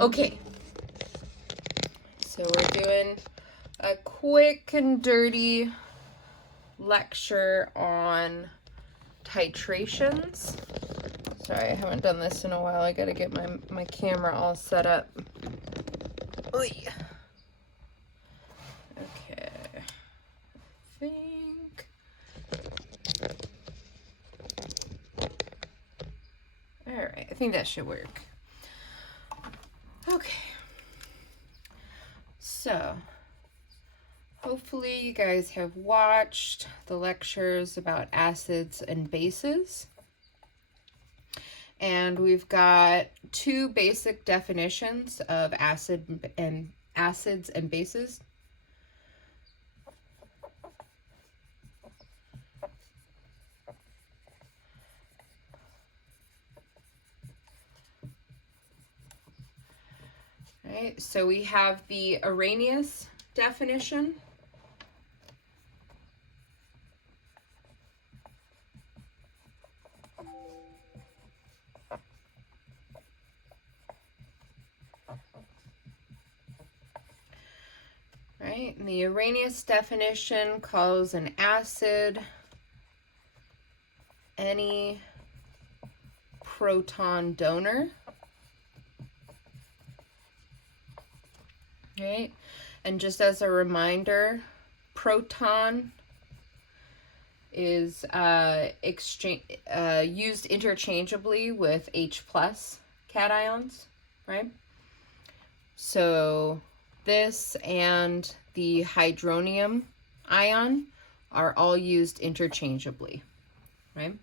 Okay, so we're doing a quick and dirty lecture on titrations. Sorry, I haven't done this in a while. I gotta get my camera all set up. Oy. Okay, I think. All right, I think that should work. Okay, so hopefully you guys have watched the lectures about acids and bases. And we've got two basic definitions of acids and bases. Right, so we have the Arrhenius definition. Right, and the Arrhenius definition calls an acid any proton donor. Right, and just as a reminder, proton is used interchangeably with H+ cations, right? So this and the hydronium ion are all used interchangeably, right?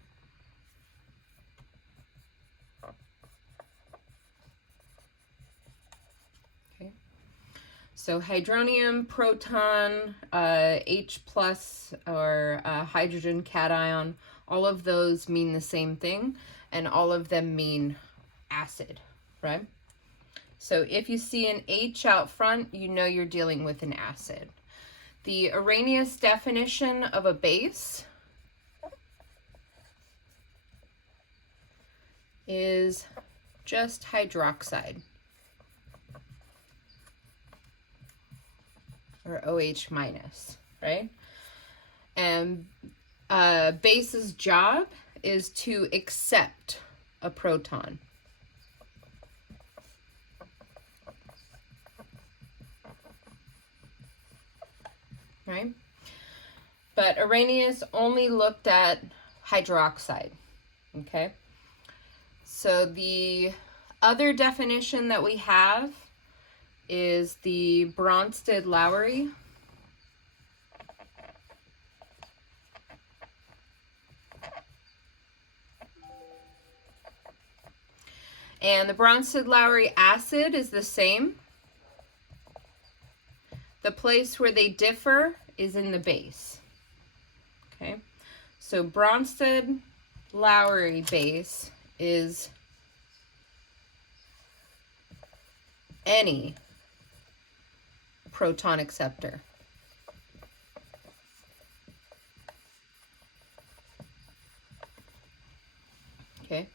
So hydronium, proton, H+ or hydrogen cation, all of those mean the same thing, and all of them mean acid, right? So if you see an H out front, you know you're dealing with an acid. The Arrhenius definition of a base is just hydroxide, or OH-, right? And base's job is to accept a proton. Right? But Arrhenius only looked at hydroxide, okay? So the other definition that we have is the Bronsted-Lowry. And the Bronsted-Lowry acid is the same. The place where they differ is in the base. Okay, so Bronsted-Lowry base is any proton acceptor. Okay.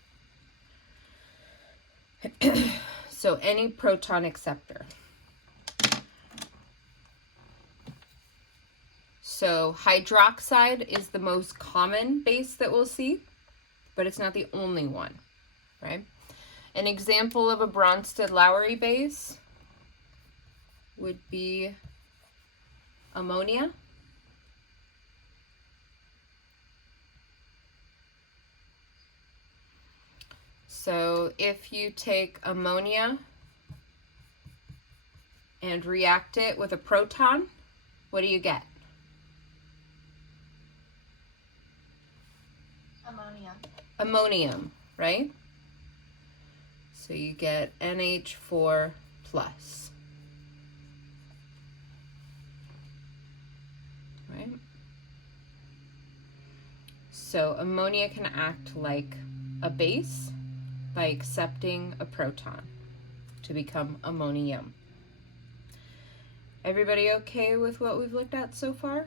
So any proton acceptor. So hydroxide is the most common base that we'll see, but it's not the only one, right? An example of a Bronsted-Lowry base would be ammonia. So if you take ammonia and react it with a proton, what do you get? Ammonium, right? So you get NH4+. Right? So ammonia can act like a base by accepting a proton to become ammonium. Everybody okay with what we've looked at so far?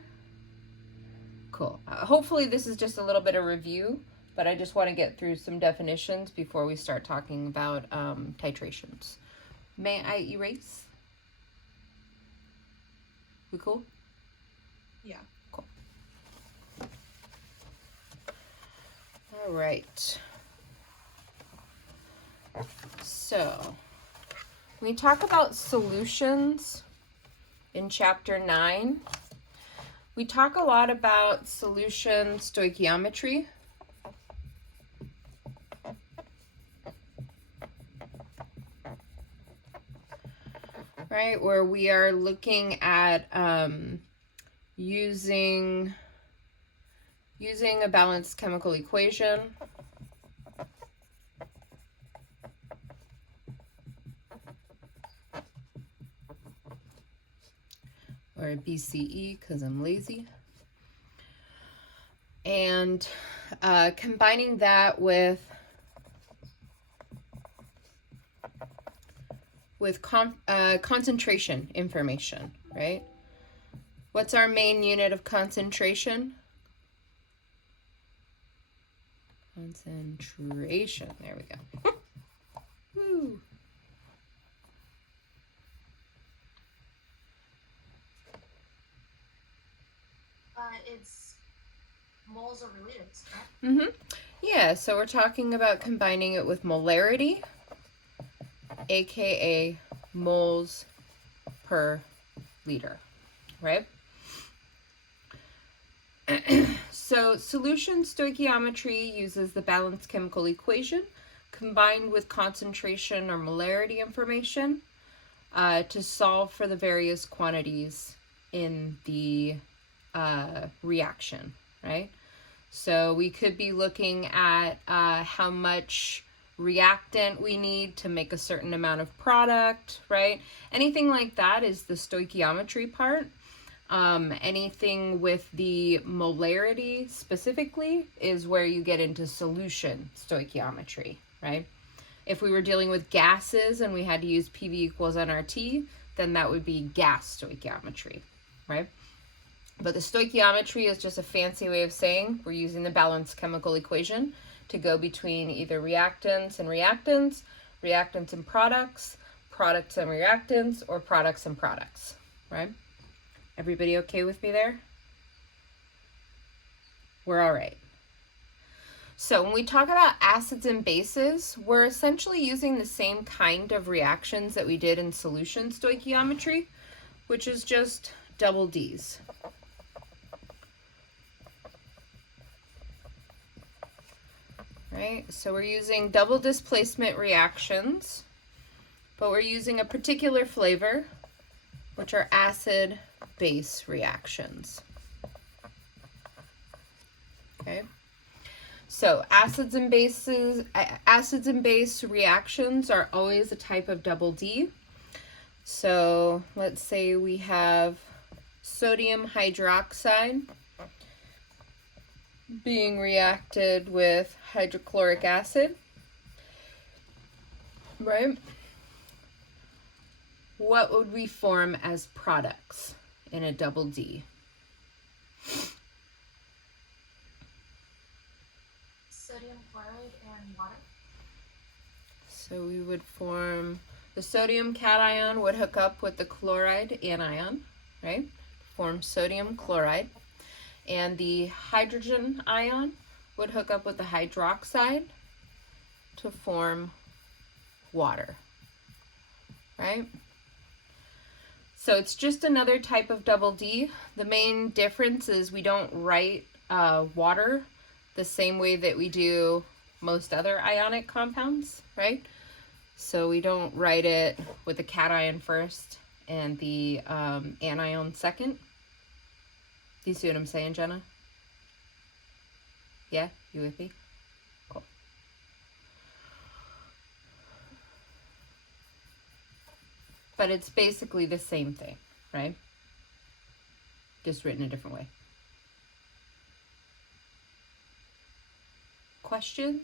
Cool. Hopefully this is just a little bit of review, but I just want to get through some definitions before we start talking about titrations. May I erase? We cool? Yeah. Cool. All right. So, when we talk about solutions in chapter 9, we talk a lot about solution stoichiometry. Right, where we are looking at using a balanced chemical equation. Or a BCE because I'm lazy. And combining that with concentration information, right? What's our main unit of concentration? Concentration. There we go. Woo. It's moles over liters, correct? Mm-hmm. Yeah, so we're talking about combining it with molarity, aka moles per liter, right? So solution stoichiometry uses the balanced chemical equation combined with concentration or molarity information to solve for the various quantities in the reaction, right? So we could be looking at how much reactant we need to make a certain amount of product, right? Anything like that is the stoichiometry part. Anything with the molarity specifically is where you get into solution stoichiometry, right? If we were dealing with gases and we had to use PV equals nRT, then that would be gas stoichiometry, right? But the stoichiometry is just a fancy way of saying we're using the balanced chemical equation to go between either reactants and reactants, reactants and products, products and reactants, or products and products, right? Everybody okay with me there? We're all right. So when we talk about acids and bases, we're essentially using the same kind of reactions that we did in solution stoichiometry, which is just double Ds. Right, so we're using double displacement reactions, but we're using a particular flavor, which are acid-base reactions. Okay, so acids and base reactions are always a type of double D. So let's say we have sodium hydroxide being reacted with hydrochloric acid, right? What would we form as products in a double D? Sodium chloride and water. So we would form, the sodium cation would hook up with the chloride anion, right? Form sodium chloride. And the hydrogen ion would hook up with the hydroxide to form water, right? So it's just another type of double D. The main difference is we don't write water the same way that we do most other ionic compounds, right? So we don't write it with the cation first and the anion second. Do you see what I'm saying, Jenna? Yeah? You with me? Cool. But it's basically the same thing, right? Just written a different way. Questions?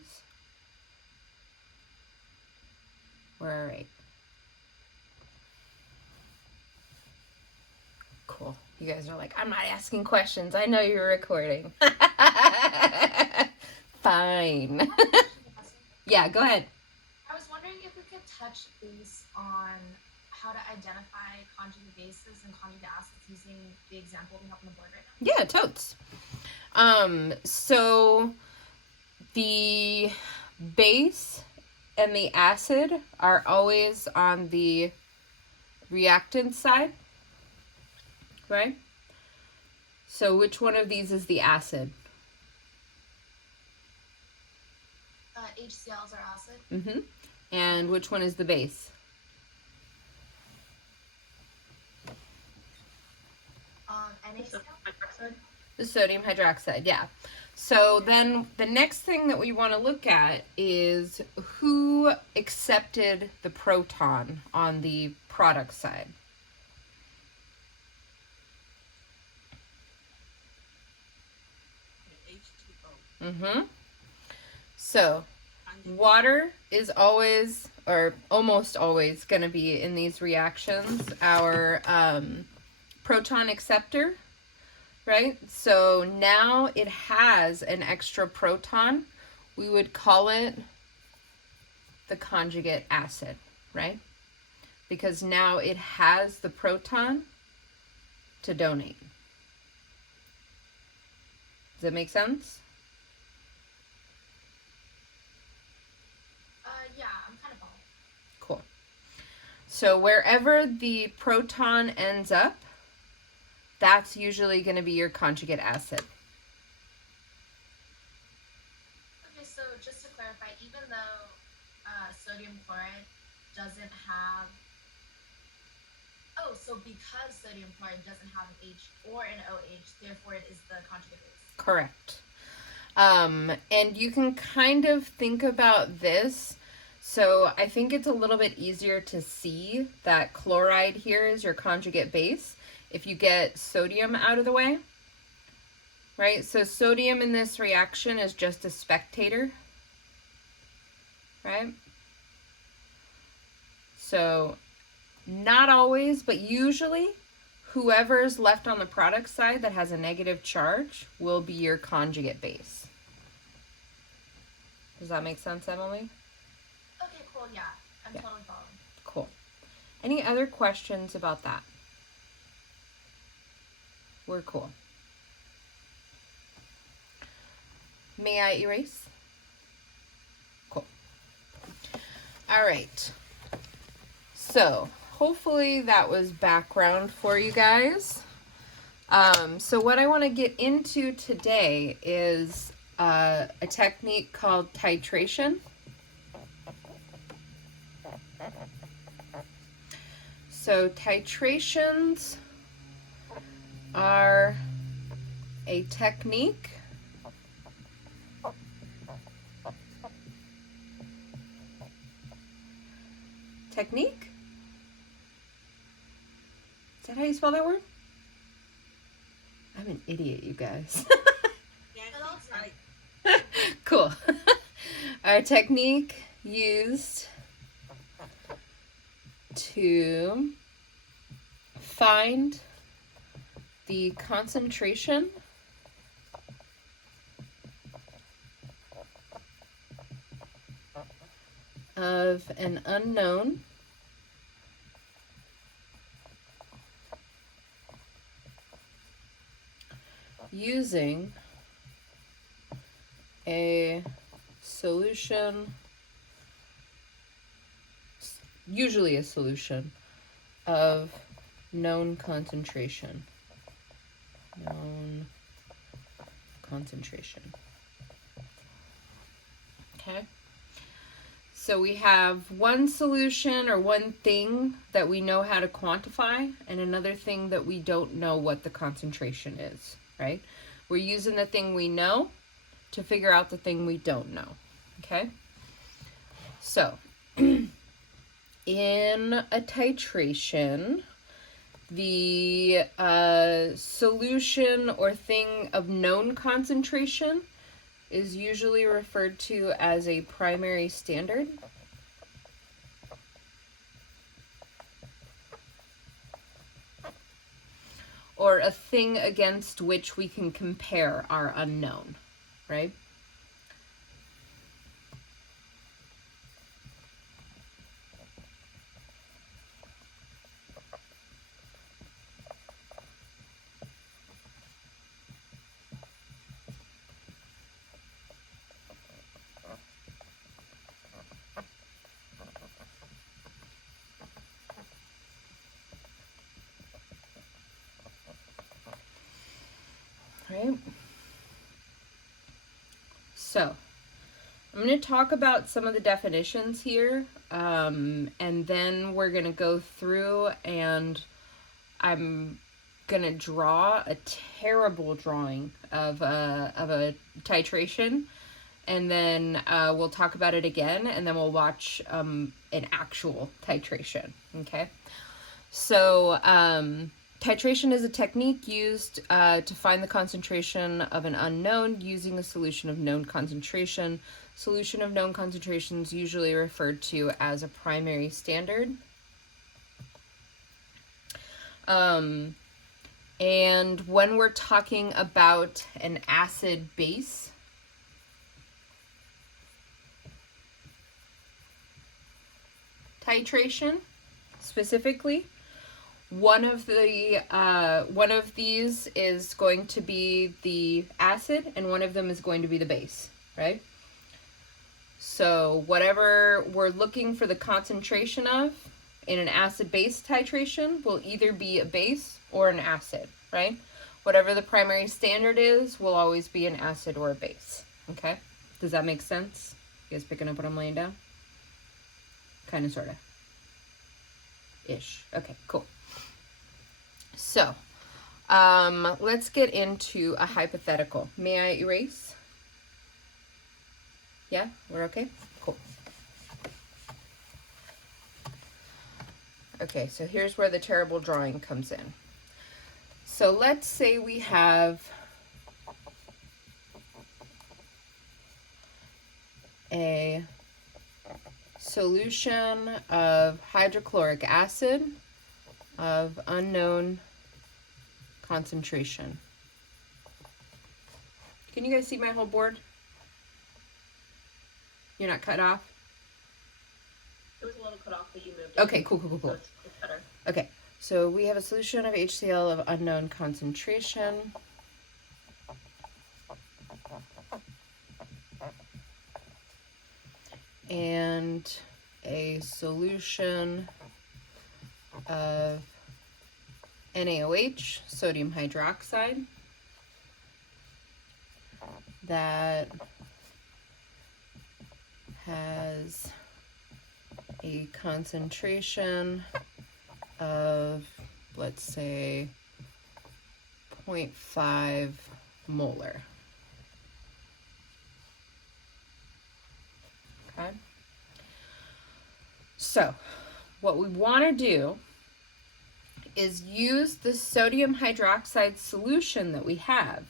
We're all right. Cool. You guys are like, I'm not asking questions. I know you're recording. Fine. Yeah, go ahead. I was wondering wondering if we could touch base on how to identify conjugate bases and conjugate acids using the example we have on the board right now. Yeah, totes. So the base and the acid are always on the reactant side, right? So which one of these is the acid? HCl is our acid. Mm-hmm. And which one is the base? NaCl? The sodium hydroxide, yeah. So then the next thing that we want to look at is who accepted the proton on the product side. Mm-hmm. So water is always, or almost always, going to be in these reactions our proton acceptor, right? So now it has an extra proton. We would call it the conjugate acid, right? Because now it has the proton to donate. Does that make sense? Yeah, I'm kind of following. Cool. So wherever the proton ends up, that's usually going to be your conjugate acid. Okay, so just to clarify, even though sodium chloride doesn't have... Oh, so because sodium chloride doesn't have an H or an OH, therefore it is the conjugate base. Correct. And you can kind of think about this. So I think it's a little bit easier to see that chloride here is your conjugate base if you get sodium out of the way, right? So sodium in this reaction is just a spectator, right? So not always, but usually whoever's left on the product side that has a negative charge will be your conjugate base. Does that make sense, Emily? Okay, cool, yeah. I'm totally following. Cool. Any other questions about that? We're cool. May I erase? Cool. All right. So hopefully that was background for you guys. So what I want to get into today is a technique called titration. So titrations are a technique Is that how you spell that word? I'm an idiot, you guys. Cool. Our technique used to find the concentration of an unknown using a solution, usually a solution of known concentration. Known concentration. Okay. So we have one solution or one thing that we know how to quantify and another thing that we don't know what the concentration is, right? We're using the thing we know to figure out the thing we don't know, okay? So, in a titration, the solution or thing of known concentration is usually referred to as a primary standard. Or a thing against which we can compare our unknown, right? I'm going to talk about some of the definitions here, and then we're going to go through, and I'm going to draw a terrible drawing of a titration, and then we'll talk about it again, and then we'll watch an actual titration, okay? So titration is a technique used to find the concentration of an unknown using a solution of known concentration. Solution of known concentration is usually referred to as a primary standard. And when we're talking about an acid-base, titration specifically, one of these is going to be the acid and one of them is going to be the base, right? So whatever we're looking for the concentration of in an acid-base titration will either be a base or an acid, right? Whatever the primary standard is will always be an acid or a base, okay? Does that make sense? You guys picking up what I'm laying down? Kind of, sort of. Ish. Okay, cool. So, let's get into a hypothetical. May I erase? Yeah, we're okay? Cool. Okay, so here's where the terrible drawing comes in. So let's say we have a solution of hydrochloric acid of unknown concentration. Can you guys see my whole board? You're not cut off? It was a little cut off, but you moved it. Okay, cool. So it's better. Okay, so we have a solution of HCl of unknown concentration. And a solution of NaOH, sodium hydroxide, that has a concentration of, let's say, 0.5 molar. Okay. So what we want to do is use the sodium hydroxide solution that we have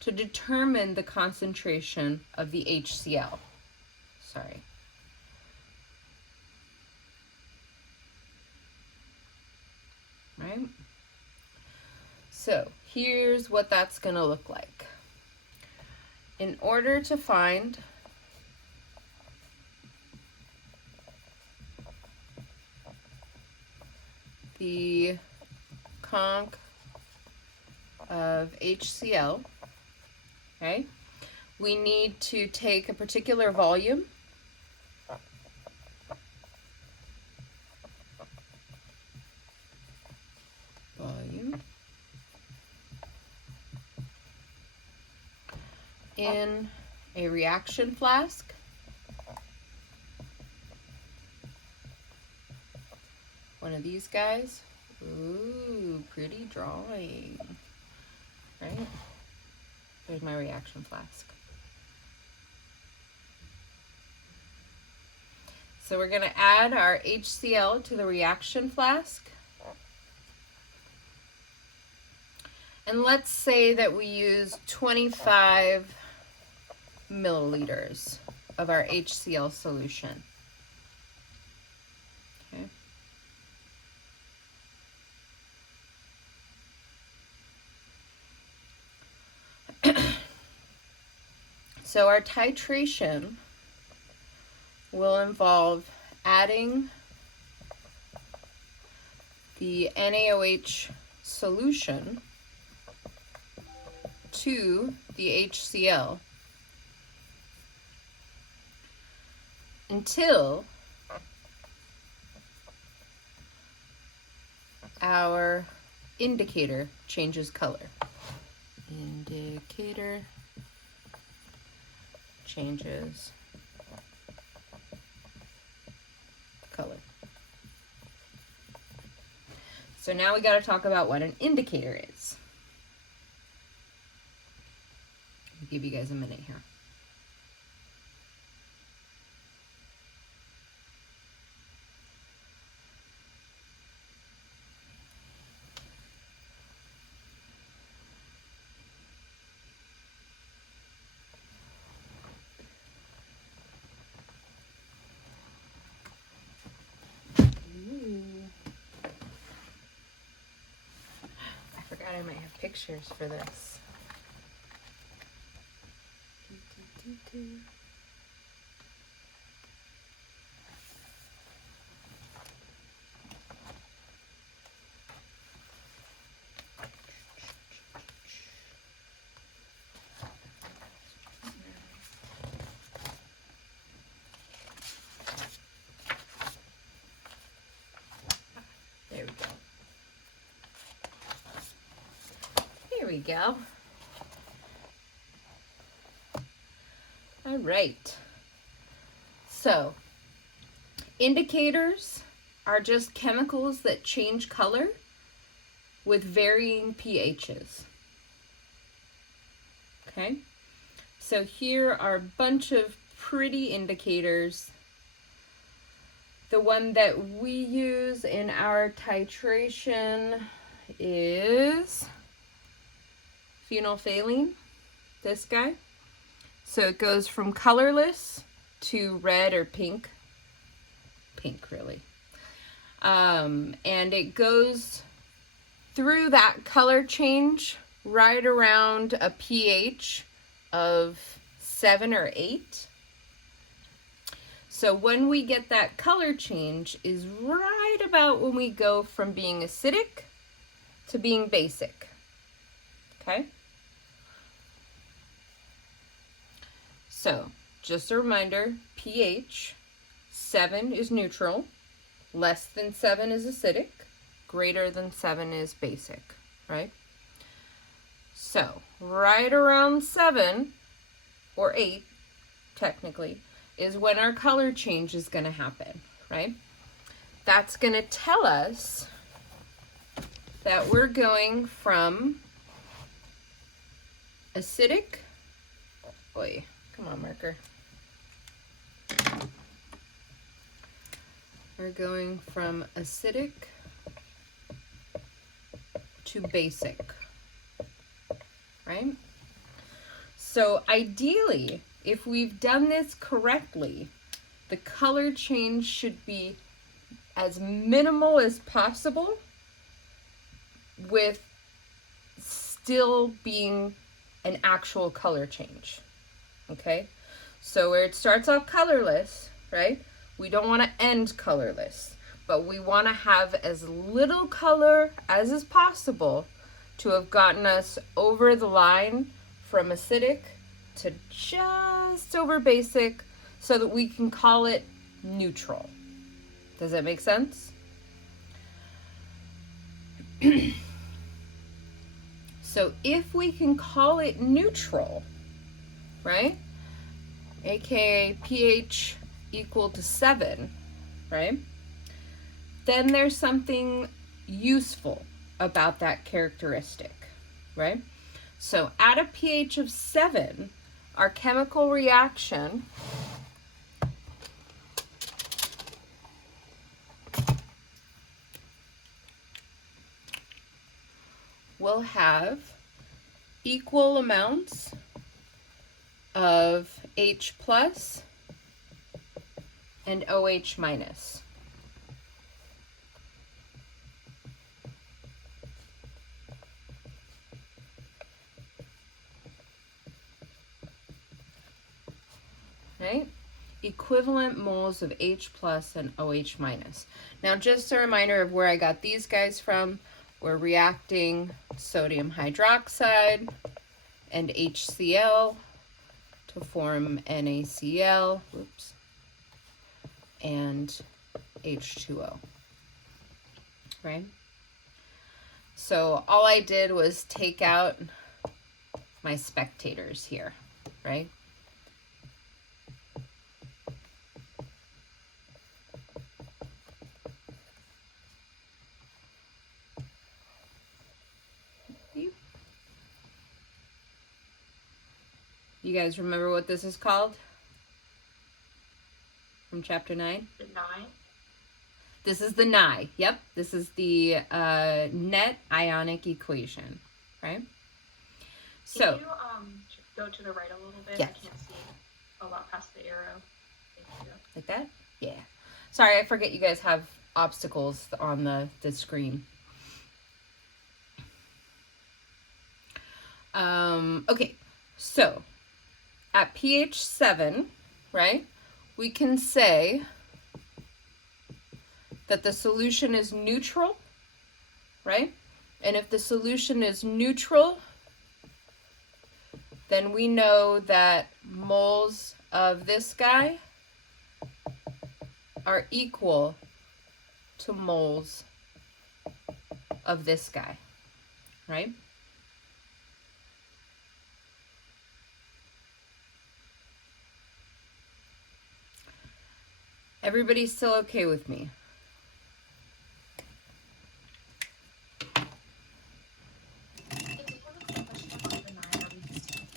to determine the concentration of the HCl. Sorry. Right? So here's what that's going to look like. In order to find the conc of HCl, okay, we need to take a particular volume in a reaction flask, one of these guys. Ooh, pretty drawing, right? There's my reaction flask. So we're going to add our HCl to the reaction flask. And let's say that we use 25 milliliters of our HCl solution. Okay. So our titration will involve adding the NaOH solution to the HCl until our indicator changes color. Indicator changes So now we got to talk about what an indicator is. I'll give you guys a minute here. I forgot I might have pictures for this. There we go. Here we go. All right. So, indicators are just chemicals that change color with varying pHs. Okay? So here are a bunch of pretty indicators. The one that we use in our titration is phenolphthalein, this guy. So it goes from colorless to red or pink. Pink, really. And it goes through that color change right around a pH of 7 or 8. So when we get that color change is right about when we go from being acidic to being basic. Okay? So, just a reminder, pH, 7 is neutral, less than 7 is acidic, greater than 7 is basic, right? So, right around 7, or 8, technically, is when our color change is going to happen, right? That's going to tell us that we're going from acidic, boy, come on, marker. We're going from acidic to basic, right? So ideally, if we've done this correctly, the color change should be as minimal as possible with still being an actual color change. Okay, so where it starts off colorless, right? We don't want to end colorless, but we want to have as little color as is possible to have gotten us over the line from acidic to just over basic so that we can call it neutral. Does that make sense? So if we can call it neutral, right? AKA pH equal to 7, right? Then there's something useful about that characteristic, right? So at a pH of 7, our chemical reaction will have equal amounts of H plus and OH minus. Right? Equivalent moles of H plus and OH minus. Now just a reminder of where I got these guys from. We're reacting sodium hydroxide and HCl to form NaCl, whoops, and H2O, right? So all I did was take out my spectators here, right? You guys remember what this is called? From chapter 9? The 9? This is the Ni. Yep. This is the net ionic equation, right? So, can you go to the right a little bit? Yes. I can't see a lot past the arrow. Thank you. like that? Yeah. Sorry, I forget you guys have obstacles on the screen. Okay, so at pH 7, right, we can say that the solution is neutral, right? And if the solution is neutral, then we know that moles of this guy are equal to moles of this guy, right? Everybody's still okay with me?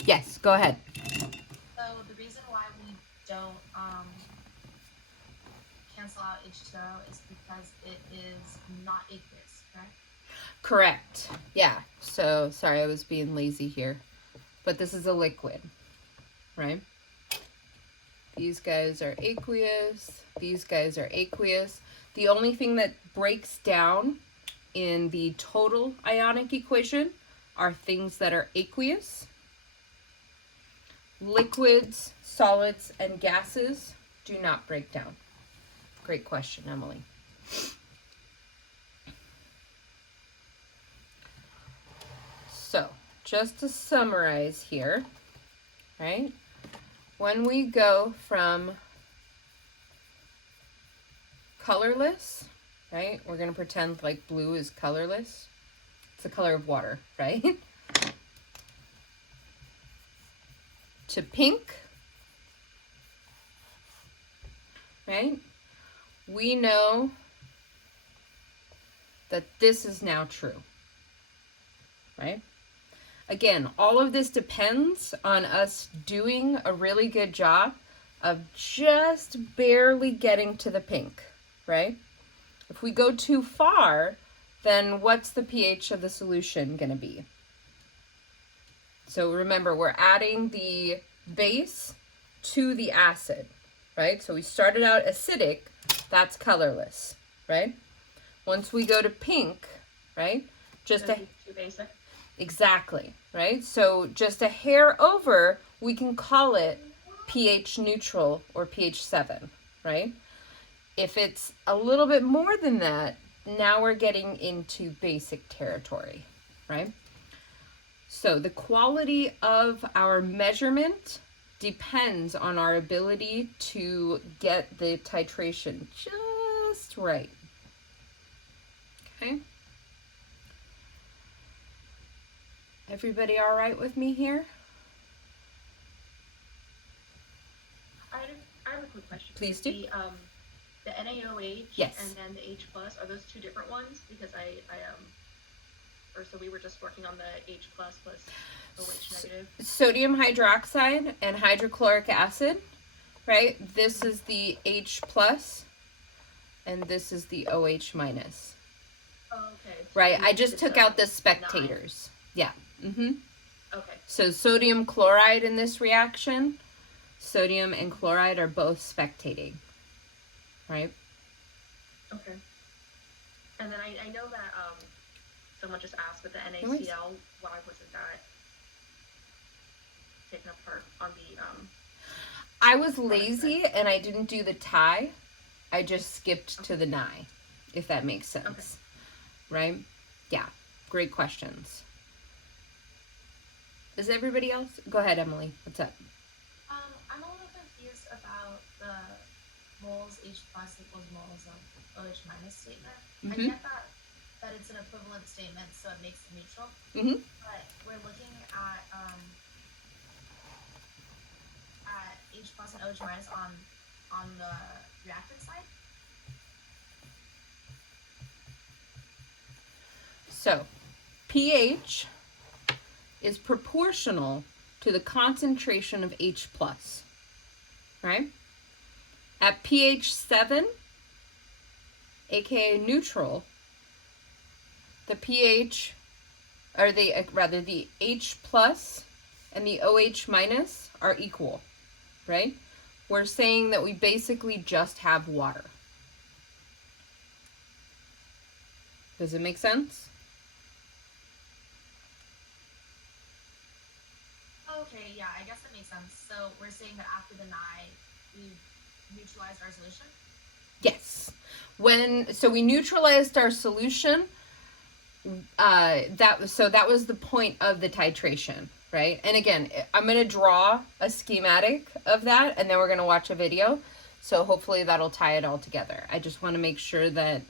Yes, go ahead. So the reason why we don't cancel out H2O is because it is not aqueous, correct? Correct. Yeah. So, sorry, I was being lazy here. But this is a liquid, right? These guys are aqueous. These guys are aqueous. The only thing that breaks down in the total ionic equation are things that are aqueous. Liquids, solids, and gases do not break down. Great question, Emily. So, just to summarize here, right? When we go from colorless, right? We're going to pretend like blue is colorless. It's the color of water, right? To pink, right? We know that this is now true, right? Again, all of this depends on us doing a really good job of just barely getting to the pink, right? If we go too far, then what's the pH of the solution going to be? So remember, we're adding the base to the acid, right? So we started out acidic, that's colorless, right? Once we go to pink, right? Just a... Too basic. Exactly, right? So just a hair over, we can call it pH neutral or pH 7, right? If it's a little bit more than that, now we're getting into basic territory, right? So the quality of our measurement depends on our ability to get the titration just right. Okay? Everybody all right with me here? I have a quick question. Please do. The NaOH Yes. and then the H plus, are those two different ones? Because or so we were just working on the H plus OH negative. Sodium hydroxide and hydrochloric acid, right? This is the H plus and this is the OH minus. Oh, okay. So Right, I it's just took out the 9. spectators. Yeah. Mm-hmm. Okay. So sodium chloride in this reaction, sodium and chloride are both spectating, right? Okay. And then I know that someone just asked with the Noise. NaCl, why wasn't that taken apart on the I was lazy and I didn't do the tie. I just skipped to the Ni, if that makes sense. Okay. Right? Yeah. Great questions. Is everybody else? Go ahead, Emily. What's up? I'm a little confused about the moles H plus equals moles of OH minus statement. I Mhm. get that it's an equivalent statement, so it makes it neutral. Mm-hmm. But we're looking at H plus and OH minus on the reactant side. So, pH is proportional to the concentration of H+, right? At pH 7, aka neutral, the pH, or the H plus and the OH minus are equal, right? We're saying that we basically just have water. Does it make sense? Okay, yeah, I guess that makes sense. So we're saying that after the Nye, we've neutralized our solution? Yes. So we neutralized our solution. That was the point of the titration, right? And again, I'm going to draw a schematic of that, and then we're going to watch a video. So hopefully that'll tie it all together. I just want to make sure that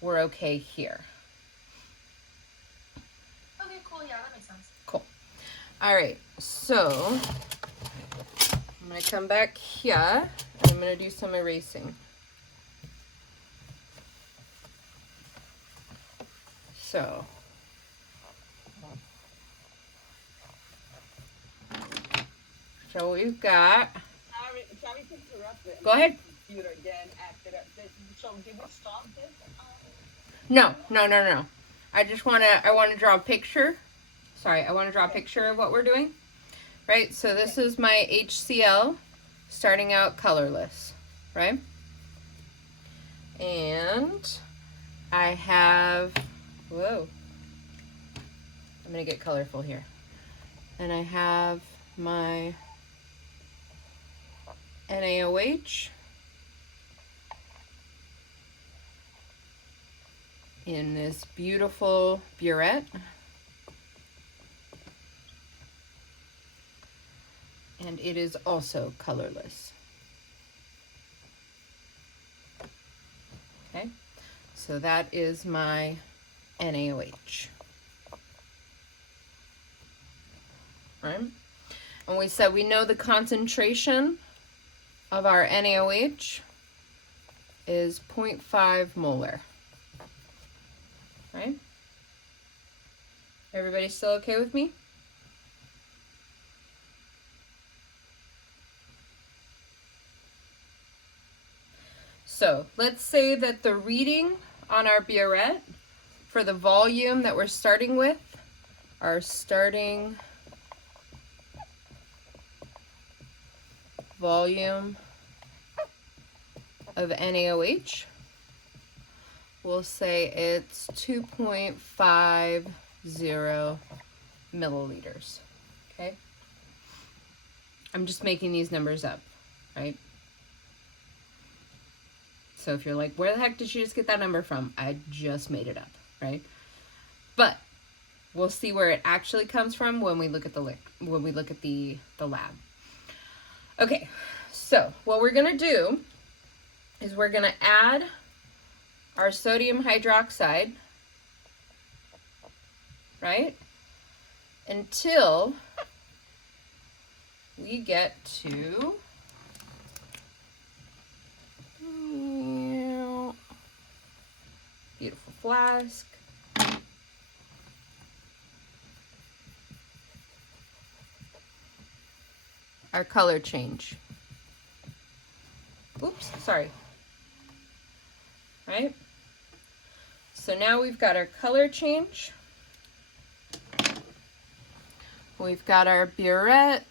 we're okay here. Okay, cool. Yeah, that makes sense. Cool. All right. So I'm going to come back here, and I'm going to do some erasing. So what we've got. Sorry to interrupt it. Go ahead. Computer again after that. So did we stop this? No. I want to draw a picture. Sorry, I want to draw a picture of what we're doing. Right? So this is my HCl starting out colorless, right? And I have, whoa, I'm going to get colorful here. And I have my NaOH in this beautiful burette. And it is also colorless. Okay, so that is my NaOH. Right? And we said we know the concentration of our NaOH is 0.5 molar. Right? Everybody still okay with me? So let's say that the reading on our burette for the volume that we're starting with, our starting volume of NaOH, we'll say it's 2.50 milliliters. Okay? I'm just making these numbers up, right? So if you're like, where the heck did she just get that number from? I just made it up, right? But we'll see where it actually comes from when we look at the lab. Okay, so what we're gonna do is we're gonna add our sodium hydroxide, right? Until we get to beautiful flask. Our color change. Oops, sorry. Right? So now we've got our color change. We've got our burette.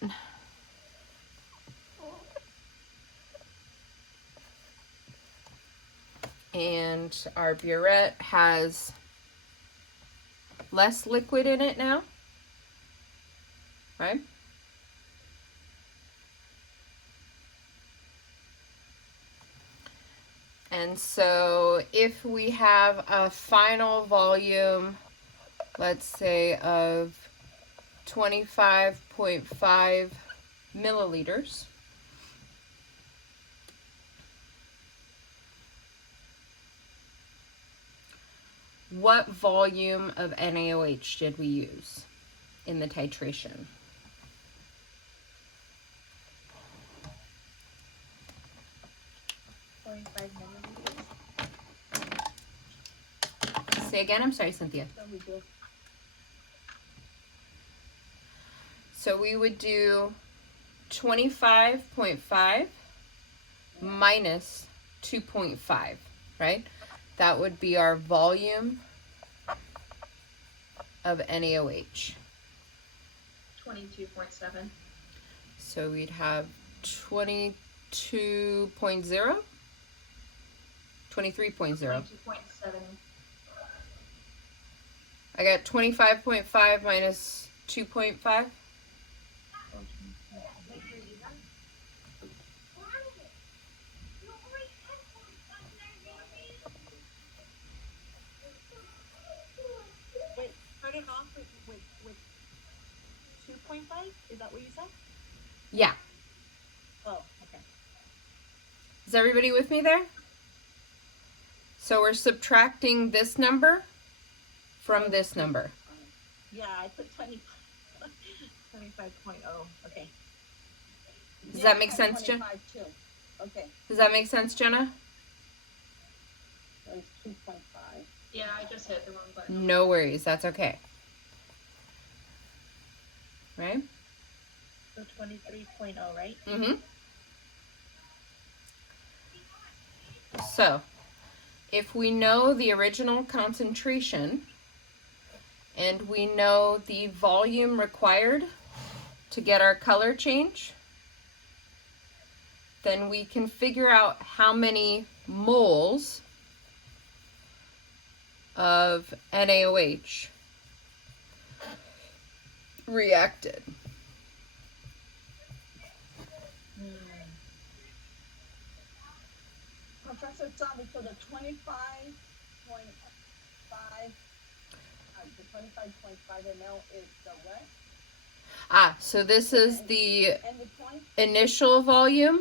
And our burette has less liquid in it now, right? And so if we have a final volume, let's say of 25.5 milliliters, what volume of NaOH did we use in the titration? Say again, I'm sorry, Cynthia. So we would do 25.5 minus 2.5, right? That would be our volume of NaOH. 22.7. So we'd have 22.0, 23.0. 22.7. I got 25.5 minus 2.5. Wait, start it off with 2.5? Is that what you said? Yeah. Oh, okay. Is everybody with me there? So we're subtracting this number from this number. Yeah, I put 25.0. Okay. Does that make sense, Jen? 25 too. Okay, Does that make sense, Jenna? so it's 2.5. Yeah, I just hit the wrong button. No worries, that's okay. Right? So 23.0, right? Mm-hmm. So, if we know the original concentration and we know the volume required to get our color change, then we can figure out how many moles of NaOH reacted. Professor Tommy, so the 25.5, the 25.5 ml is the what? So this is the And the point? initial volume,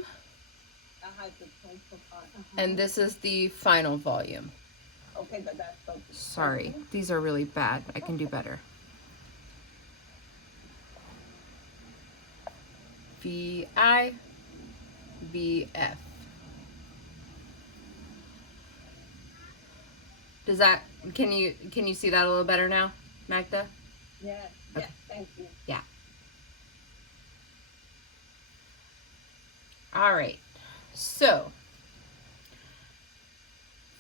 I had the 25. and this is the final volume. Okay, but that's okay. Sorry, these are really bad. I can do better. VI, VF. Does that, can you see that a little better now, Magda? Yeah, yeah, thank you. Yeah. All right. So,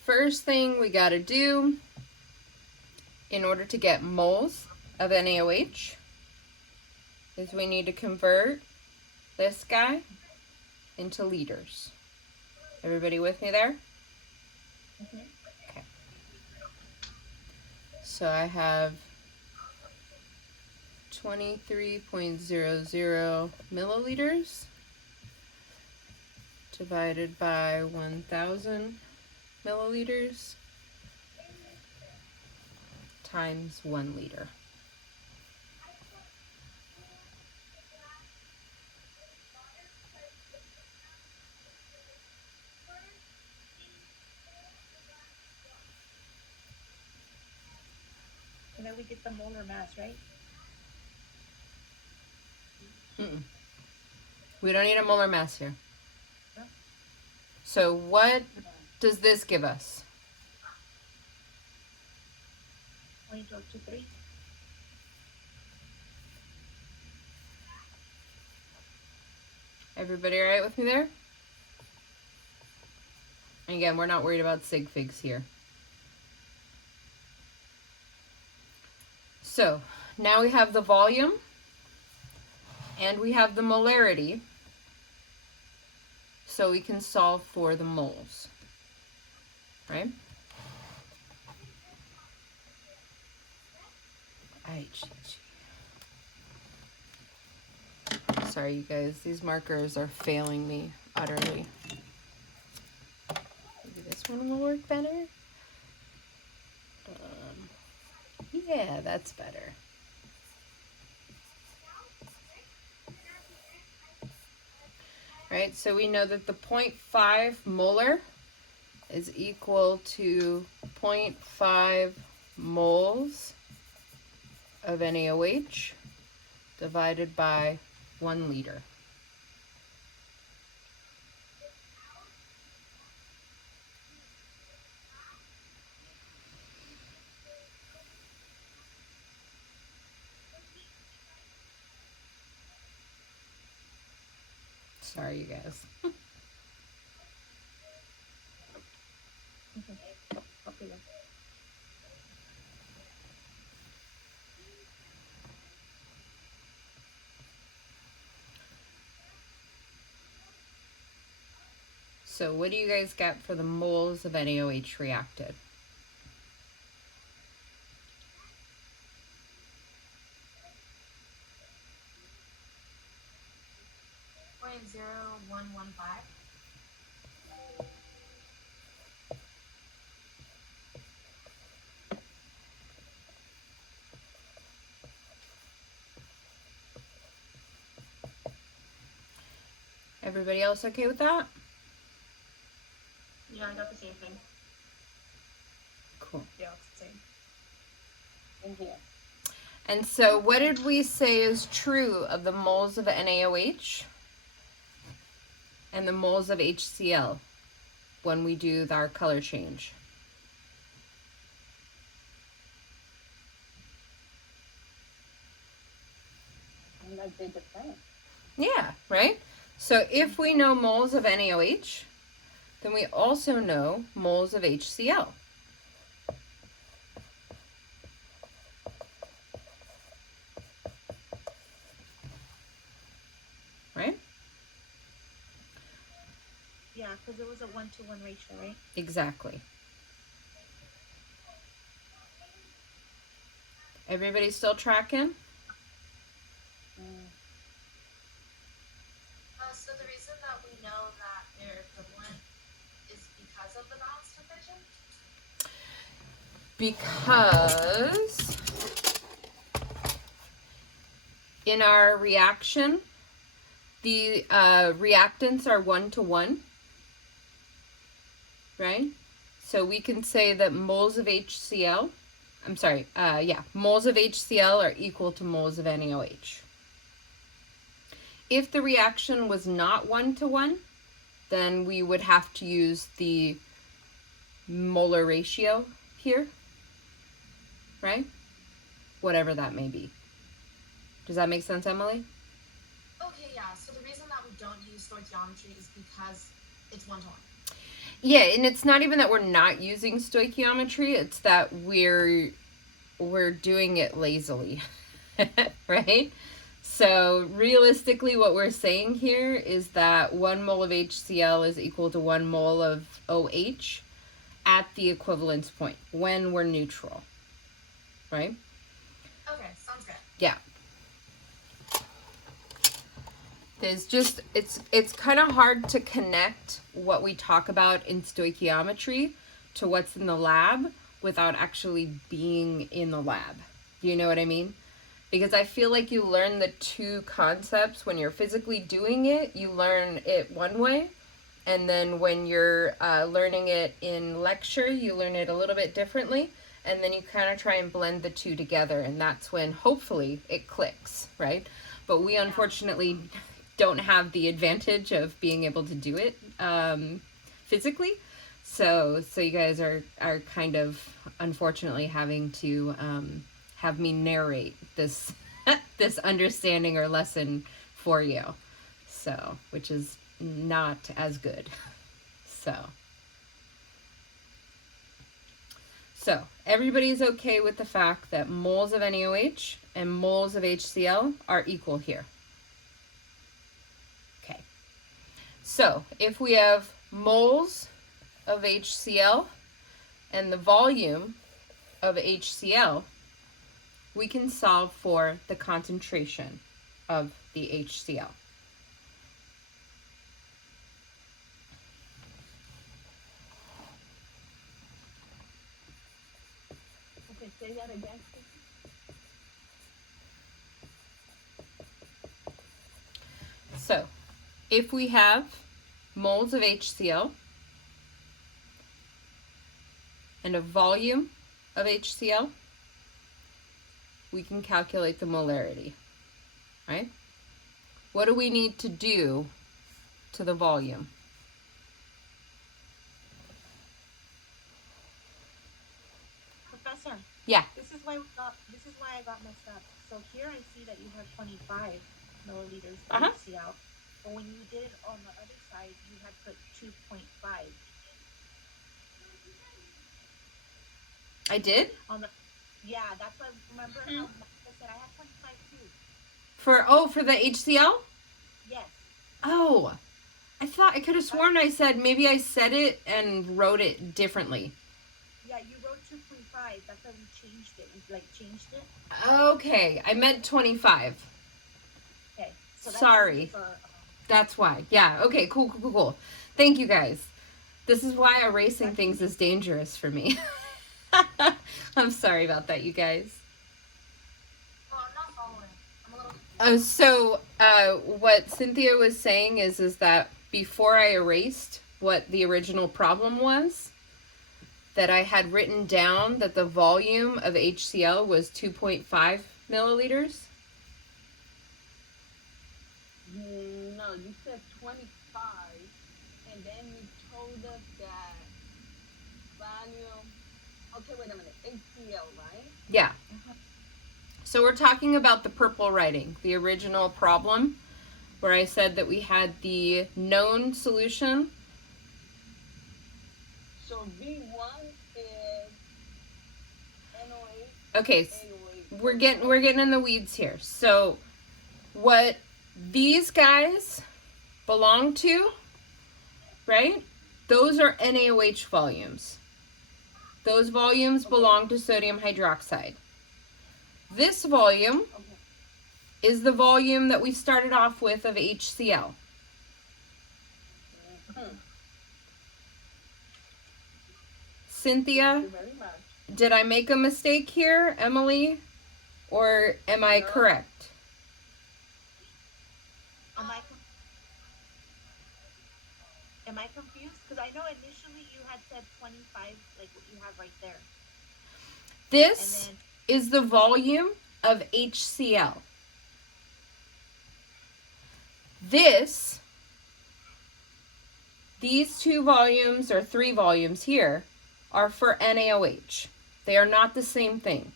first thing we got to do in order to get moles of NaOH is we need to convert this guy into liters. Everybody with me there? Mhm. Okay. So I have 23.00 milliliters divided by 1,000 milliliters times 1 liter. And then we get the molar mass, right? Mm-mm. We don't need a molar mass here. No. So what does this give us? 0.023. Everybody all right with me there? And again, we're not worried about sig figs here. So now we have the volume and we have the molarity, so we can solve for the moles, right? Sorry, you guys, these markers are failing me utterly. Maybe this one will work better. Yeah, that's better. Right, so we know that the 0.5 molar is equal to 0.5 moles of NaOH divided by 1 liter. Sorry, you guys. Okay. So what do you guys get for the moles of NaOH reacted? 0.0115. Everybody else okay with that? Yeah, I got the same thing. Cool. Yeah, it's the same. In here. And so what did we say is true of the moles of NaOH and the moles of HCl when we do our color change? And like they depend. Yeah, right? So if we know moles of NaOH, then we also know moles of HCl. Right? Yeah, because it was a 1-to-1 ratio, right? Exactly. Everybody still tracking? So the reason that we know that they're equivalent is because of the balanced equation? Because in our reaction, the reactants are 1-to-1, right? So we can say that moles of HCl, moles of HCl are equal to moles of NaOH. If the reaction was not 1-to-1, then we would have to use the molar ratio here, right? Whatever that may be. Does that make sense, Emily? Okay, yeah. So the reason that we don't use stoichiometry is because it's 1-to-1. Yeah, and it's not even that we're not using stoichiometry, it's that we're doing it lazily, right? So realistically, what we're saying here is that 1 mole of HCl is equal to 1 mole of OH at the equivalence point when we're neutral, right? Okay, sounds good. Yeah. There's just, it's kind of hard to connect what we talk about in stoichiometry to what's in the lab without actually being in the lab. Do you know what I mean? Because I feel like you learn the two concepts when you're physically doing it, you learn it one way. And then when you're learning it in lecture, you learn it a little bit differently. And then you kind of try and blend the two together. And that's when, hopefully, it clicks, right? But we unfortunately don't have the advantage of being able to do it physically. So you guys are kind of, unfortunately, having to have me narrate this this understanding or lesson for you. So, which is not as good. So everybody's okay with the fact that moles of NaOH and moles of HCl are equal here. Okay. So if we have moles of HCl and the volume of HCl, we can solve for the concentration of the HCl. Okay, say that again. So if we have moles of HCl and a volume of HCl, we can calculate the molarity, right? What do we need to do to the volume? Professor. Yeah. This is why I got messed up. So here I see that you have 25 milliliters of HCl. But when you did it on the other side, you had put 2.5. I did? On the, yeah, that's what, remember how I said I had 25 too? For the HCl? Yes. Oh, I thought I could have sworn I said maybe I said it and wrote it differently. Yeah, you wrote 2.5. That's why we changed it. We changed it. Okay, I meant 25. Okay. So that's Sorry. For, That's why. Yeah, okay, cool. Thank you guys. This is why erasing things is dangerous for me. I'm sorry about that, you guys. Oh, I'm not following. I'm a little confused. What Cynthia was saying is that before I erased what the original problem was, that I had written down that the volume of HCl was 2.5 milliliters. No, you said 25, and then you told us that volume. Okay, wait a minute. HCl, right? Yeah. So we're talking about the purple writing, the original problem, where I said that we had the known solution. So V1 is NOH. Okay, AOH. we're getting in the weeds here. So what these guys belong to, right? Those are NaOH volumes. Those volumes belong to sodium hydroxide. This volume is the volume that we started off with of HCl. Cynthia, Thank you very much. did I make a mistake here, Emily? Or am I correct? Am I confused? Because I know initially you had said 25, like what you have right there. This is the volume of HCl. These two volumes, or three volumes here, are for NaOH. They are not the same thing.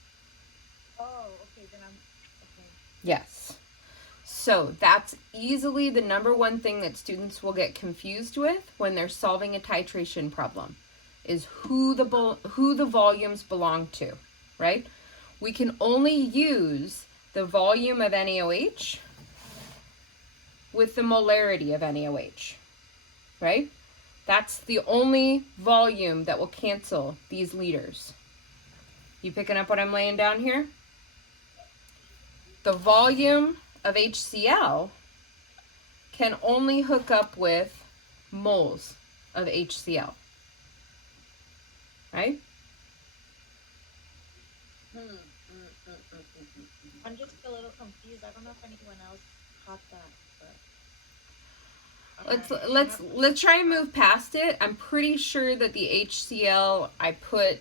Oh, okay, then okay. Yes. So that's easily the number one thing that students will get confused with when they're solving a titration problem, is who the volumes belong to, right? We can only use the volume of NaOH with the molarity of NaOH, right? That's the only volume that will cancel these liters. You picking up what I'm laying down here? The volume of HCl can only hook up with moles of HCl, right? I'm just a little confused. I don't know if anyone else caught that, but Let's try and move past it. I'm pretty sure that the HCl I put,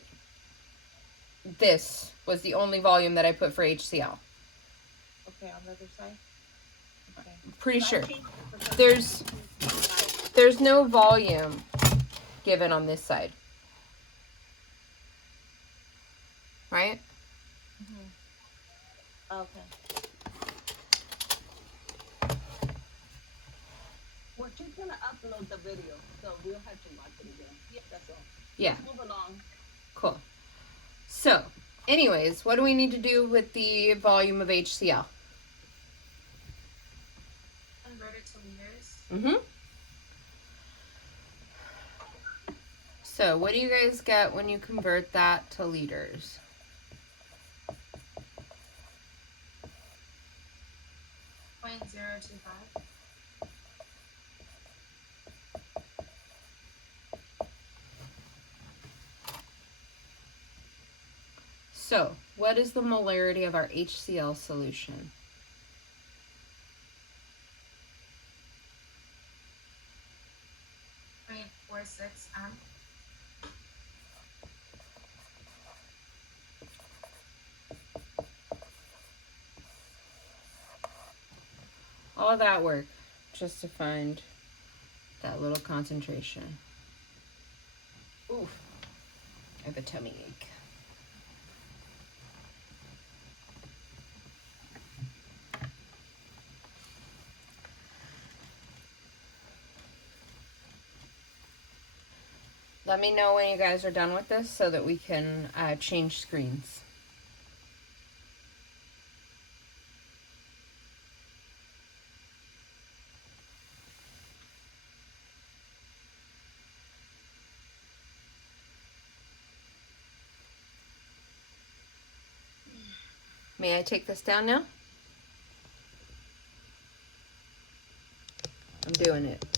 this was the only volume that I put for HCl. Okay, on the other side. Okay. Pretty sure. There's no volume given on this side. Right? Okay. We're just gonna upload the video, so we'll have to watch it again. Yeah, that's all. Yeah. Let's move along. Cool. So, anyways, what do we need to do with the volume of HCl? Convert it to liters. So, what do you guys get when you convert that to liters? .025. So, what is the molarity of our HCl solution? .46 M. All that work just to find that little concentration. Oof, I have a tummy ache. Let me know when you guys are done with this so that we can change screens. May I take this down now? I'm doing it.